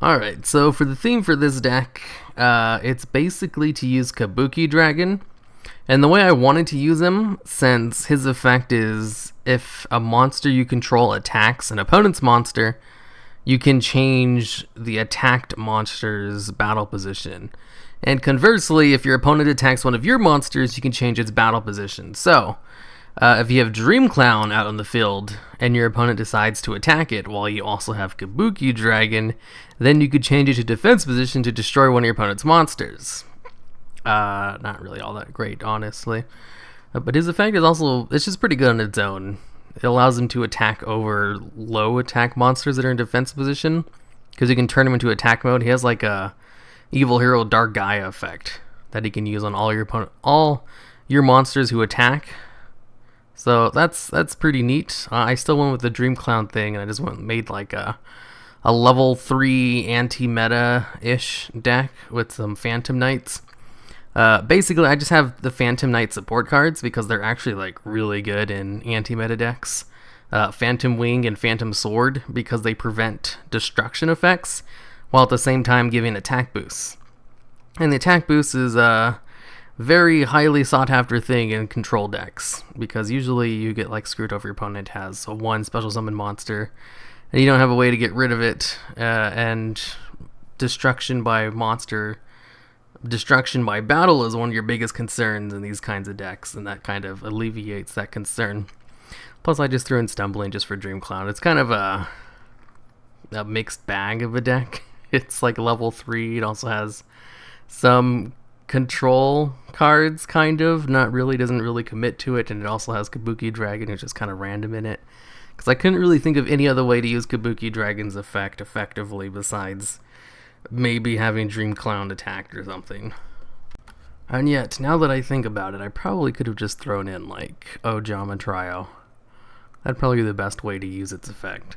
Alright, so for the theme for this deck, it's basically to use Kabuki Dragon. And the way I wanted to use him, since his effect is if a monster you control attacks an opponent's monster, you can change the attacked monster's battle position. And conversely, if your opponent attacks one of your monsters, you can change its battle position. So, if you have Dream Clown out on the field and your opponent decides to attack it while you also have Kabuki Dragon, then you could change it to defense position to destroy one of your opponent's monsters. Not really all that great, honestly. But his effect is also, it's just pretty good on its own. It allows him to attack over low attack monsters that are in defense position, because you can turn him into attack mode. He has like a Evil Hero Dark Gaia effect that he can use on all your monsters who attack. So that's pretty neat. I still went with the Dream Clown thing, and I just made like a level 3 anti-meta-ish deck with some Phantom Knights. Basically, I just have the Phantom Knight support cards because they're actually like really good in anti-meta decks. Phantom Wing and Phantom Sword because they prevent destruction effects while at the same time giving attack boosts. And the attack boost is a very highly sought after thing in control decks because usually you get like screwed over. Your opponent has a 1 special summon monster and you don't have a way to get rid of it, and destruction by battle is one of your biggest concerns in these kinds of decks, and that kind of alleviates that concern. Plus, I just threw in Stumbling just for Dream Clown. It's kind of a mixed bag of a deck. It's like level 3. It also has some control cards, kind of. Not really, doesn't really commit to it, and it also has Kabuki Dragon, which is kind of random in it. Because I couldn't really think of any other way to use Kabuki Dragon's effect effectively besides maybe having Dream Clown attacked or something. And yet, now that I think about it, I probably could have just thrown in like Ojama Trio. That'd probably be the best way to use its effect.